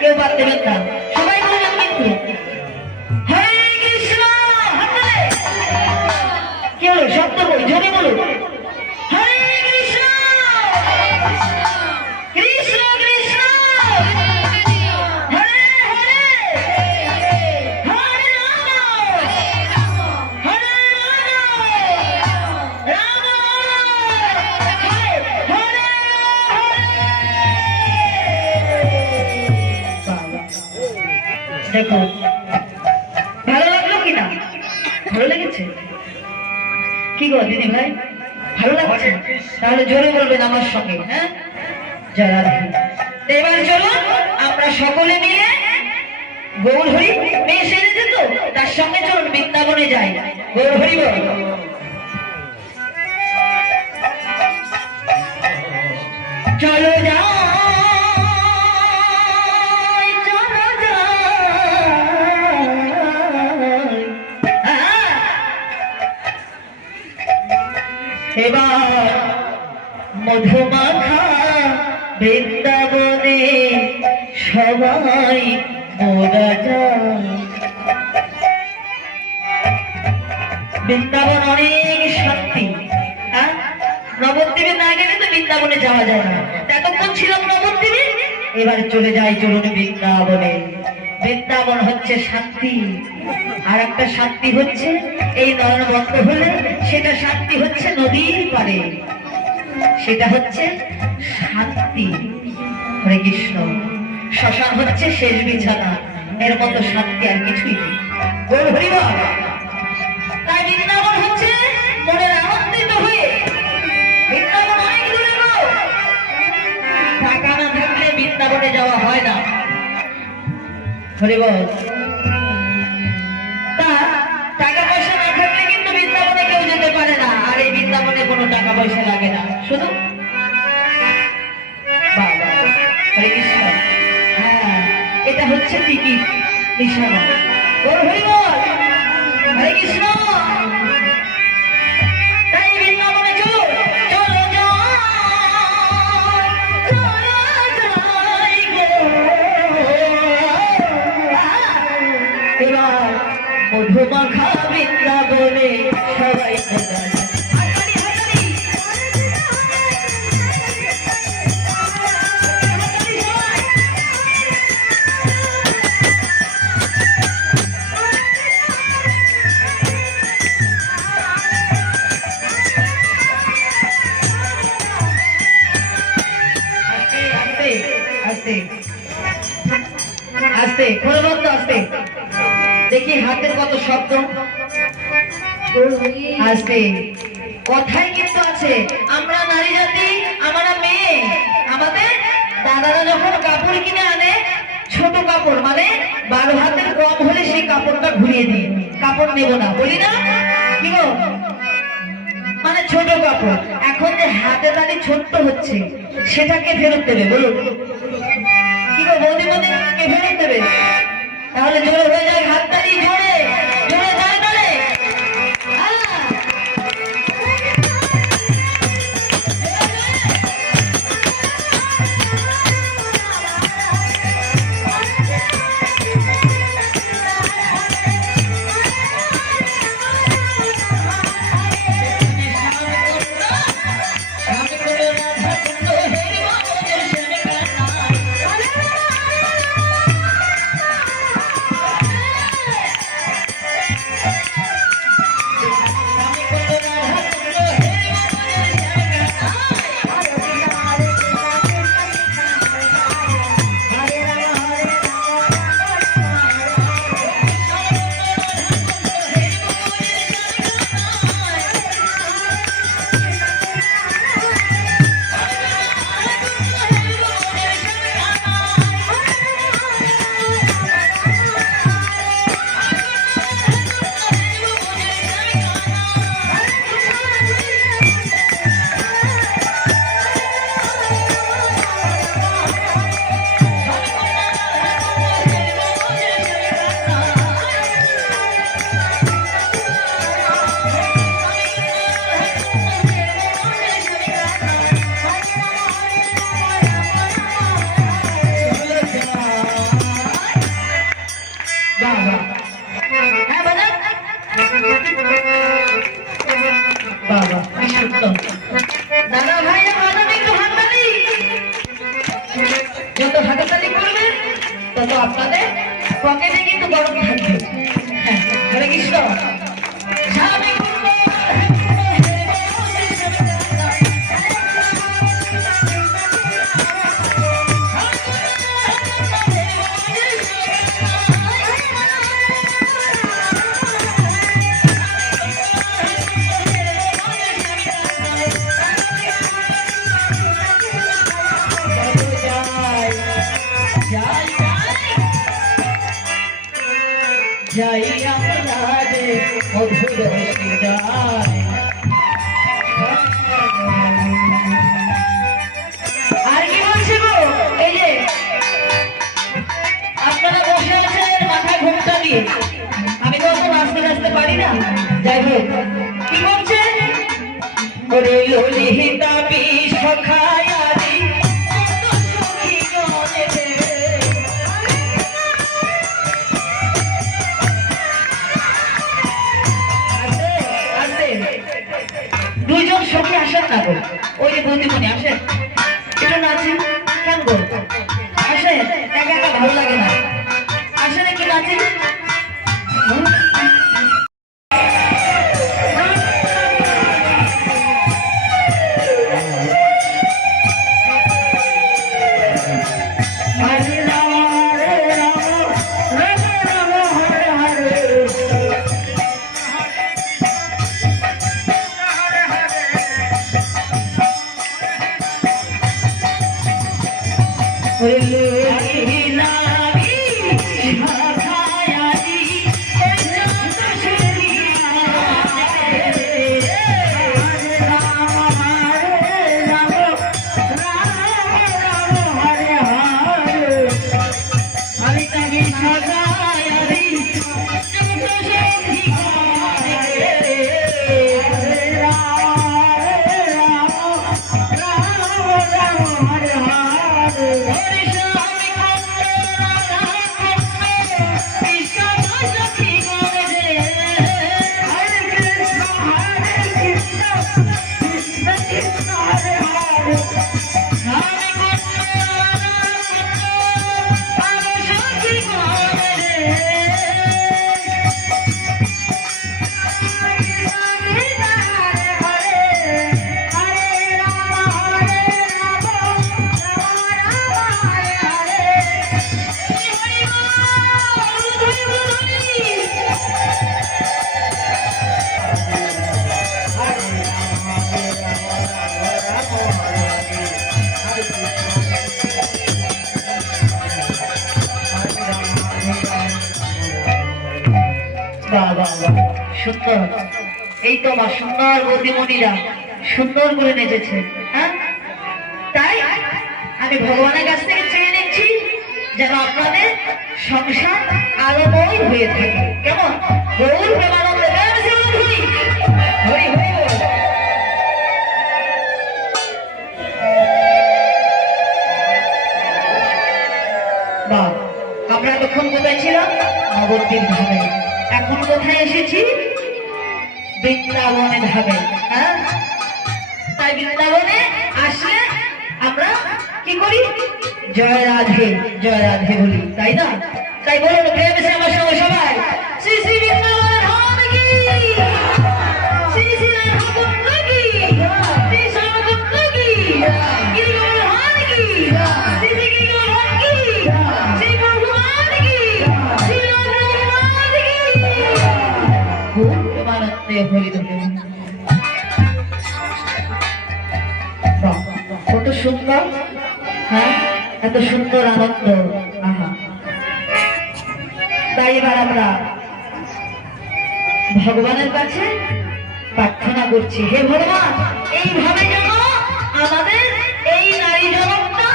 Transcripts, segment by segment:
কেউ বাদ দেবেন না, সবাই বলবেন কিন্তু হরে কৃষ্ণ। কি হলো, শব্দ বই জোরে বলুন, হরে কৃষ্ণ কৃষ্ণ কৃষ্ণ হরে হরে হরে রাম হরে রাম রাম হরে হরে। দেখো ভালো লাগলো কিনা, ভালো লেগেছে কি গো দিদি ভাই, ভালো লাগছে? তাহলে জোরে বলবেন আমার সঙ্গে, হ্যাঁ জয় রাধে। এবার চলো আমরা সকলে মিলে গৌর হরি, মেয়ে সেজেছে তো তার সঙ্গে চলুন বৃন্দাবনে যাই। গৌর হরি বল। চলো যাই চলো যাই, এবার মধুমাখা বৃন্দাবনে সবাই মোরা যায়। বৃন্দাবন অনেক শান্তি, হ্যাঁ নবদ্বীপে না গেলে তো বৃন্দাবনে যাওয়া যায় না। এতক্ষণ ছিলাম নবদ্বীপে, এবার চলে যাই চলুন বৃন্দাবনে। বৃন্দাবন হচ্ছে শান্তি, আর একটা শান্তি হচ্ছে এই নয়ন বন্ধ হলে সেটা শান্তি হচ্ছে নদীর পারে, সেটা হচ্ছে শান্তি। হরে কৃষ্ণ। শ্মশান হচ্ছে শেষ বিছানা, এর মতো শান্তি আর কিছুই নেই। গৌর হরি বল। তাই বৃন্দাবন হচ্ছে মনের আনন্দিত হয়ে, বৃন্দাবন অনেক দূরে গো, টাকা না থাকলে বৃন্দাবনে যাওয়া হয় না। হরি বল। টাকা পয়সা না থাকলে কিন্তু বৃন্দাবনে কেউ যেতে পারে না, আর এই বৃন্দাবনে কোনো টাকা পয়সা লাগে না, শুধু হরে কৃষ্ণ। হ্যাঁ এটা হচ্ছে টিকিট নিশানা। গৌর হরি বল। হরে কৃষ্ণ। তাই বৃন্দাবনে চলো চলো যাই গো। এবার মধুমাখা বৃন্দাবনে সবাই আস্তে বন্ধ আস্তে, দেখি হাতের কত শব্দ। আস্তে কথাই কিন্তু আছে, আমরা নারী জাতি, আমরা মেয়ে, আমাদের দাদারা যখন কাপড় কিনে আনে ছোট কাপড়, মানে 12 হাতের কম হলে সেই কাপড়টা ঘুরিয়ে দিই, কাপড় নেব না বলি না কি গো, মানে ছোট কাপড়। এখন যে হাতে দাঁড়ি ছোট্ট হচ্ছে সেটাকে ফেরত দেবে বলুন কি গো বৌদি বৌদি, কে ফেরত দেবে? তাহলে জোরে হয়ে যায় হাততালি, জোরে জোরে জোরে জোরে। তত আপনাদের পকেটে কিন্তু গরম থাকবে। হ্যাঁ, হরে কৃষ্ণ। স্বামী যাই আমরা রে মধুর সিদায়। আর কি বলছে গো? এই যে আপনারা বসে আছেন মাথায় ঘুমটা দিয়ে, আমি তো অত নাচতে নাচতে পারি না। যাই হোক, কি বলছে? ওরে ললিতা বিষখায়ারি সখী গনে রে। দুইজন সখী আসেন না গো, ওই যে বৌদিমণি আসেন, একটু নাচি। কেন গো আসেন, একা একা ভালো লাগে না, আসেন একটু নাচি। সুন্দর, এই তো মা সুন্দর বৌদিমণিরা সুন্দর করে নেচেছে। হ্যাঁ, তাই আমি ভগবানের কাছ থেকে চেয়ে নিচ্ছি যেন আপনাদের সংসার আলোময় হয়ে থাকে। কেমন? গৌর প্রেমানন্দে হরি হরি। বাহ, আমরা এতক্ষণ কোথায় ছিলাম? নবদ্বীপ ধামে। এখন কোথায় এসেছি? বৃন্দাবনে ধামে। হ্যাঁ, তাই বৃন্দাবনে আসলে আমরা কি করি? জয় রাধে জয় রাধে বলি, তাই না? তাই বলুন প্রেম এসে আমার সঙ্গে সবাই শ্রী শ্রী বৃন্দাবনের ধাম কি, শ্রী শ্রী রাধাকুণ্ড কি, শ্রী শ্যামকুণ্ড কি, গিরিগোবর্ধন কি, শ্রী শ্রী গিরিগোবর্ধন কি, শ্রী প্রভুপাদ কি, শ্রী রাধাকুমার কি। খুব প্রেমানন্দে হরি ধরে। কত সুন্দর। হ্যাঁ, এত সুন্দর আনন্দ। আহা, তাই এবার আমরা ভগবানের কাছে প্রার্থনা করছি, হে ভগবান, এইভাবে যেন আমাদের এই নারী জগৎটা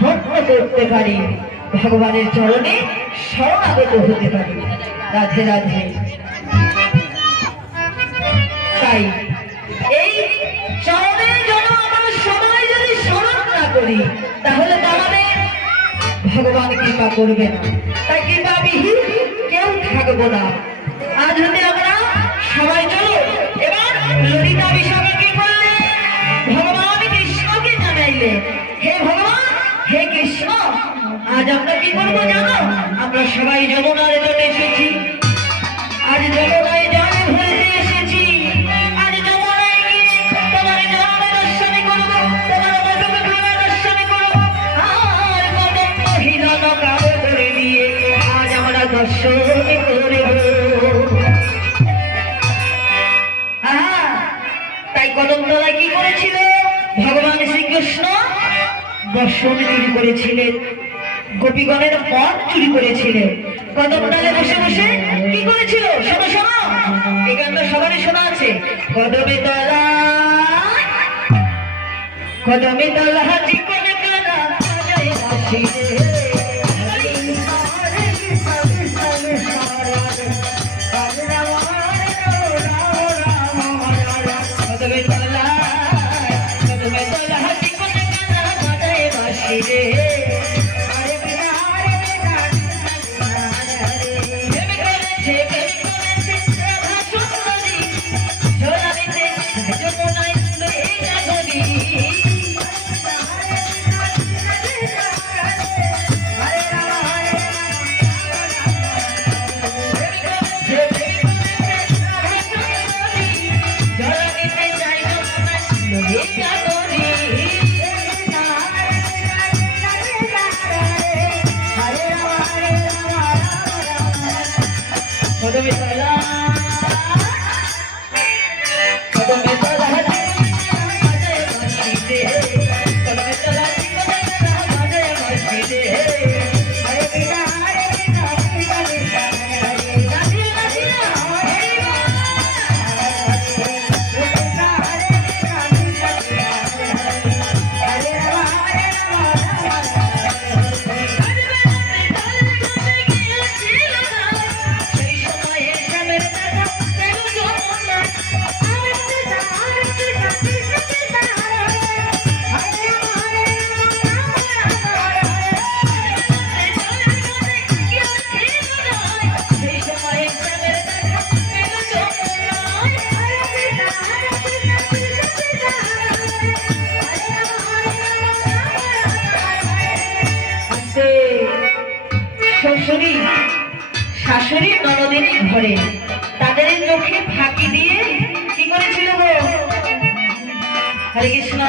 ধন্য করতে পারি, ভগবানের চরণে শরণাগত হতে পারি। রাধে রাধে। তাই এই চরণে যেন আমরা সবাই যদি শরণ না করি, তাহলে আমাদের ভগবান কৃপা করবে না। তাই কৃপাবিহীন কেউ থাকবো না। আজ যদি আমরা সবাই চলো এবার ললিতা বিষয়কে কি করলে? ভগবান কৃষ্ণকে জানাইলে, হে ভগবান, হে কৃষ্ণ, আজ আজ আমরা কি করবো জানো? আমরা সবাই যমুনার তটে এসেছি। আজ যমুনায় জল ভরতে এসেছি। আজ যমুনায় গিয়ে তোমার জল দর্শন করবো, তোমার মধুকে খানা দর্শন করবো। আর কত মহিলা নৌকাও করে নিয়ে আজ আমরা দর্শন করবো। তাই কদমতলায় কি করেছিল? ভগবান শ্রীকৃষ্ণ দর্শন চুরি করেছিলেন, গোপীগণের মন চুরি করেছিলেন। কদমতলে বসে বসে কি করেছিল? শোনো শোনো, এই গানটা সবারই শোনা আছে। কদমে তলা কদমে তলা জীবনে কানা বাজায় বাঁশি রে। শ্বশুরি শাশুড়ি ননদিনী ঘরে তাদের চোখে ফাঁকি দিয়ে কি করেছিল গো? হরে কৃষ্ণ।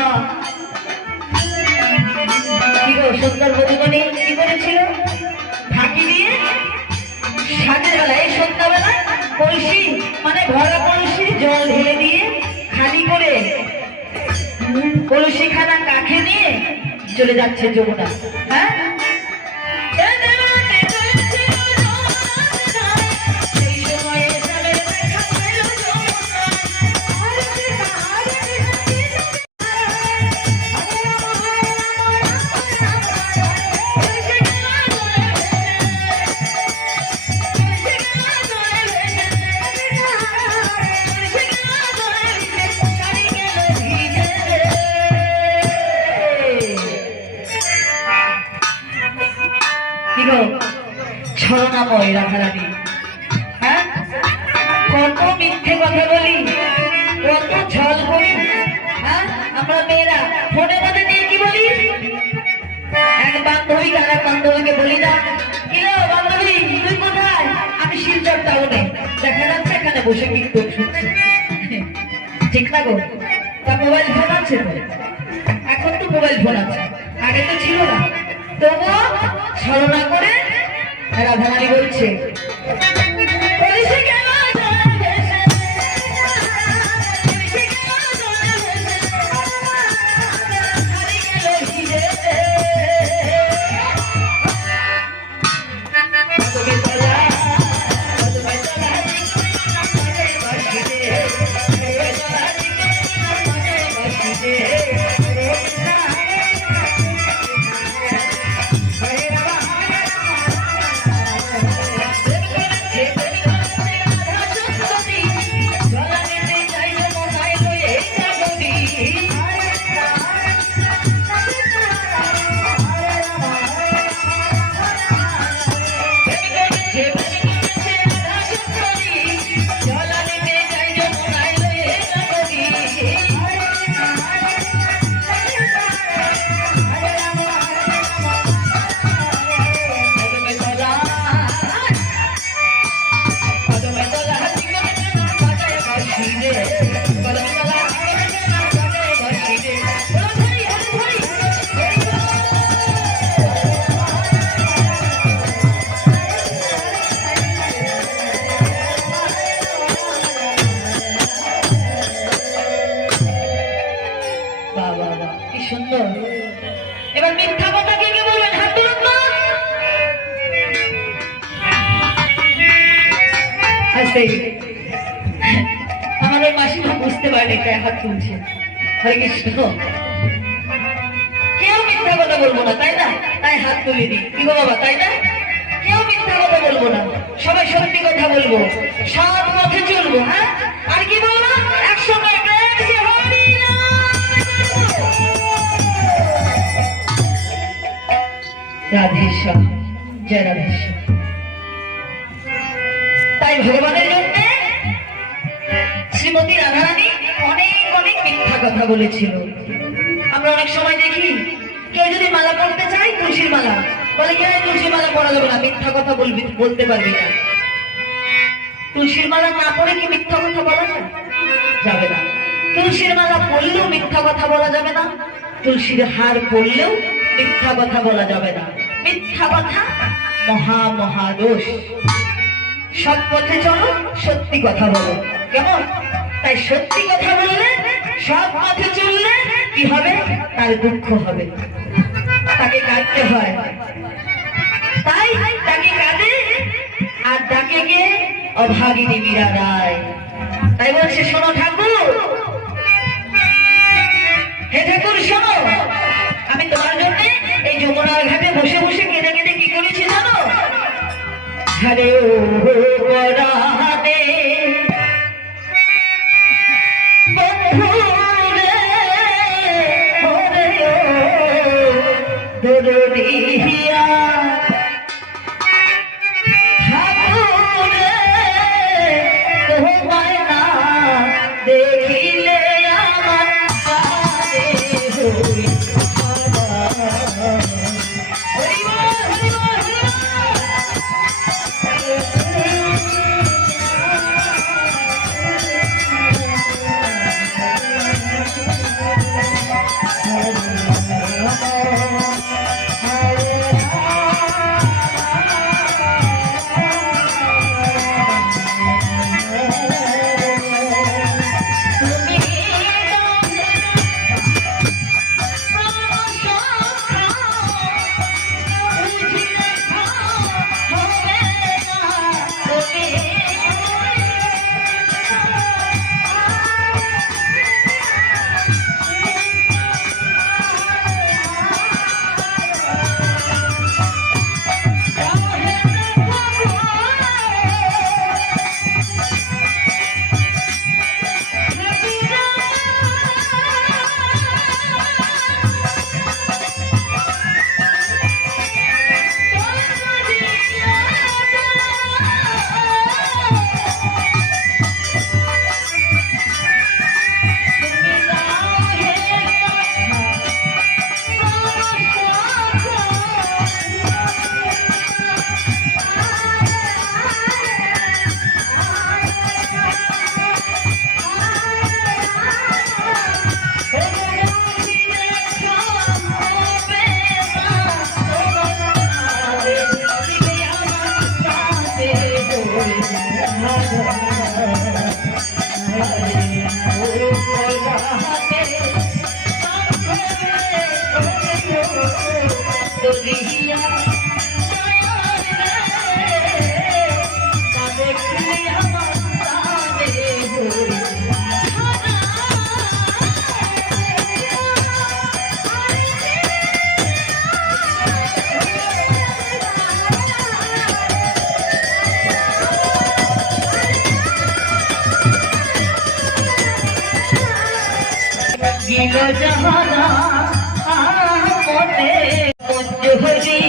কি গো সুন্দর বধূগণী কি করেছিল? ফাঁকি দিয়ে সাজের বেলায় সন্ধ্যাবেলায় কলসি মানে ভরা কলসি জল ঢেলে দিয়ে খালি করে কলসি খানা কাকে নিয়ে চলে যাচ্ছে যমুনা। হ্যাঁ, ছলনাময় রাধারানী। হ্যাঁ, কত মিথ্যে কথা বলি, কত ছল করি। হ্যাঁ, আমরা মেয়েরা ফোনে মধ্যে নিয়ে কি বলি? এক বান্ধবী আর এক বান্ধবীকে বলি না, কিলো বান্ধবী তুই কোথায়? আমি শিলচর টাউনে, দেখা যাচ্ছে এখানে বসে কীর্তন শুনছি। ঠিক না গো? তা মোবাইল ফোন আছে তো? এখন তো মোবাইল ফোন আছে, আগে তো ছিল না। তবুও ছলনা করে রাধারানী বলছে আসতে আমার ওই মাসিমা বুঝতে পারেনি তাই হাত তুলছে। হরে কৃষ্ণ। কেউ মিথ্যা কথা বলবো না, তাই না? তাই হাত তুলিনি। কি গো বাবা, তাই না? কেউ মিথ্যা কথা বলবো না, সবাই সত্যি কথা বলবো, সৎ পথে চলবো। হ্যাঁ, আর কি বলবো? একসঙ্গে রাধেশ্যাম, জয় রাধেশ্যাম। তাই ভগবানের জন্য শ্রীমতী রাধারানী অনেক অনেক মিথ্যা কথা বলেছিল। আমরা অনেক সময় দেখি কেউ যদি মালা পড়তে চায়, তুলসীর মালা, বলে কি তুলসীর মালা পড়া যাবে না, মিথ্যা কথা বলতে পারবি না। তুলসীর মালা না পড়ে কি মিথ্যা কথা বলা যাবে না? তুলসীর মালা পড়লেও মিথ্যা কথা বলা যাবে না, তুলসীর হার পড়লেও মিথ্যা কথা বলা যাবে না। মিথ্যা কথা মহা মহা দোষ। সৎ পথে চলো, সত্যি কথা বলো। কেমন? তাই সত্যি কথা বললে, সৎ পথে চললে কি হবে? তার দুঃখ হবে, তাকে কাঁদতে হয়। তাই তাকে কাঁদে আর ডাকে কে? অভাগিনী মীরা রায়। তাই বলছে, শোনো ঠাকুর, হে ঠাকুর শোনো, আমি তোমার জন্য এই যমুনার ঘাটে বসে বসে কেঁদে কেঁদে কি করেছি জানো? হরে ও রাধে বন্ধুরে, হরে ও দরদিয়া ঠাকুরে, তোমায় না দেখিলে আমার কাঁদে হই। जहाना मोते मुझे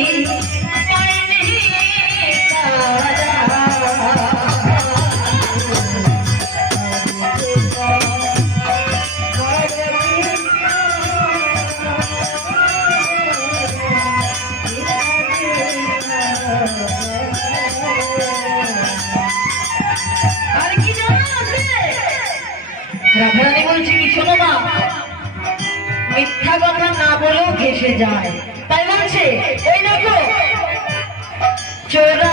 রাধারানী বলছে কি, শোনো মা, মিথ্যা কথা না বলেও ঘেসে যায়। তাই বলছে, ওই দেখো চোরা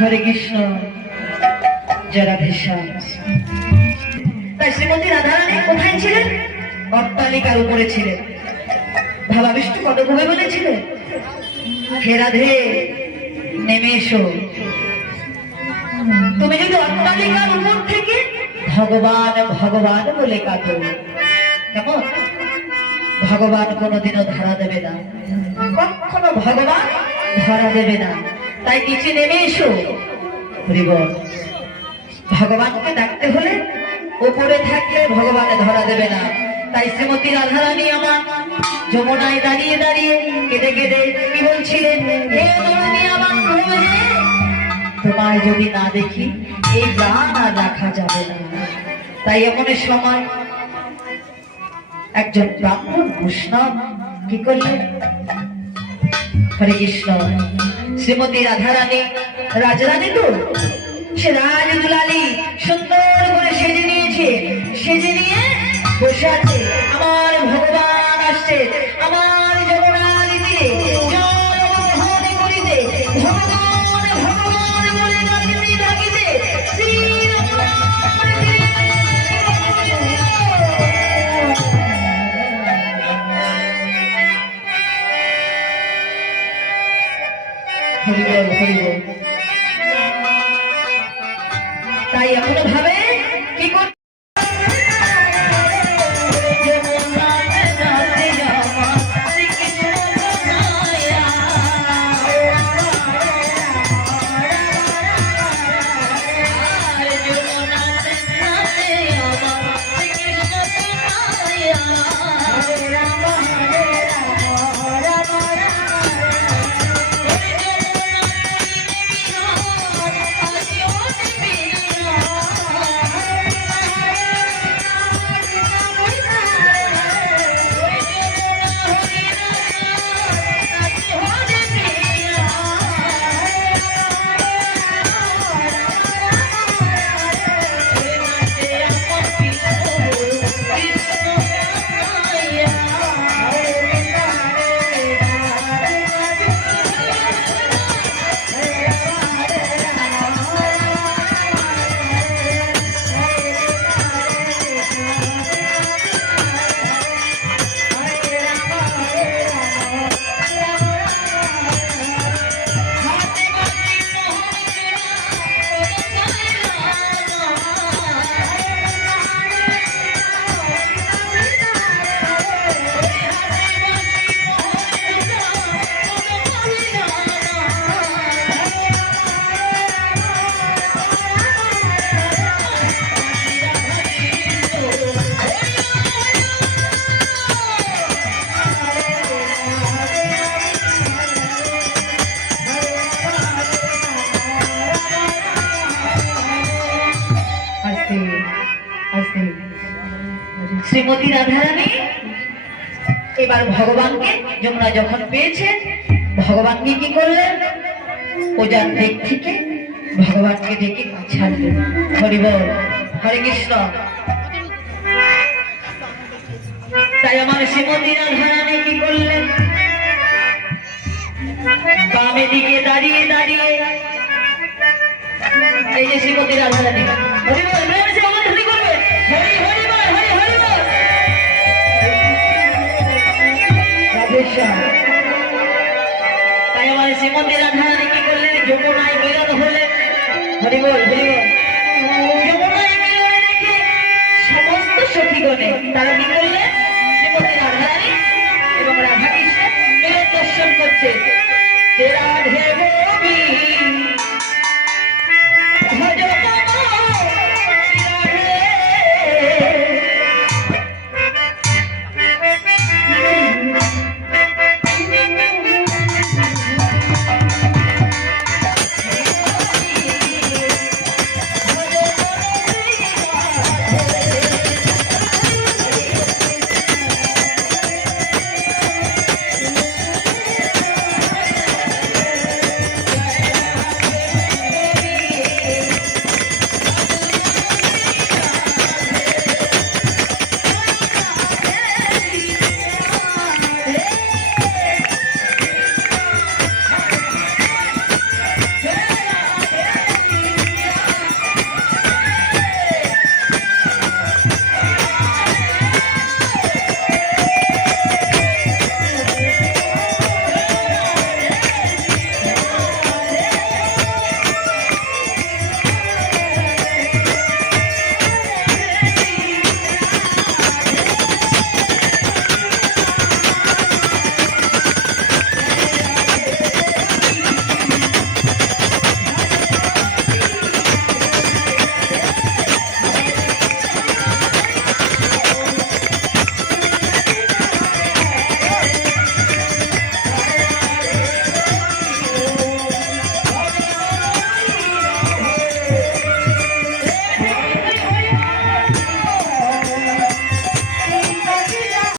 হরে কৃষ্ণ যারা ভীষণ। তাই শ্রীমতী রাধারানী কোথায় ছিলেন? অট্টালিকার উপরে ছিলেন। ভাবা বিষ্ণু কত কবে বলেছিলেন, হে রাধে নেমে এসো। তুমি যদি অট্টালিকার উপর থেকে ভগবান ভগবান বলে কাঁদো, কেমন? ভগবান কোনোদিনও ধরা দেবে না, কখনো ভগবান ধরা দেবে না। তাই নিচে নেমে এসো। হরিবল। ভগবানকে ডাকতে হলে উপরে থাকলে ভগবান ধরা দেবে না। তাই শ্রীমতী রাধারানী আমার যমুনায় দাঁড়িয়ে দাঁড়িয়ে কেঁদে কেঁদে কি বলছিলেন, হে জননী আমার প্রভু, তোমায় যদি না দেখি এই প্রাণ আর রাখা যাবে না। তাই এমন সময় একজন ব্রাহ্মণ বৈষ্ণব কি করলেন, হরে কৃষ্ণ, শ্রীমতী রাধারানী রাজরানী তো, সে রাজদুলালি সুন্দর করে সেজে নিয়েছে, সেজে নিয়ে বসে আছে। আমার ভগবান আসছে আমার যমুনার তীরে জল অবধান করিতে, ভগবান ভগবান বলে ডাকিতে ডাকিতে শ্রী হরিবল হরিবল। তাই এখনো ভাবে কি করতে, শ্রীমতী রাধারানী এবার ভগবানকে যমুনা যখন পেয়েছেন, ভগবানকে কি করলেন, ওজার দিক থেকে ভগবানকে ডেকে ছাড়লেন। হরিবল হরে কৃষ্ণ। তাই আমার শ্রীমতী রাধারানী কি করলেন, বামে দিকে দাঁড়িয়ে দাঁড়িয়ে, এই যে শ্রীমতী রাধারানী হরিবল তাই আমার শ্রীমতী রাধারানী কি করলেন, যমুনায় মিলন হলেন। হরিবল হরিবল। যমুনায় মিলন রেখে সমস্ত সখীগণে তারা কি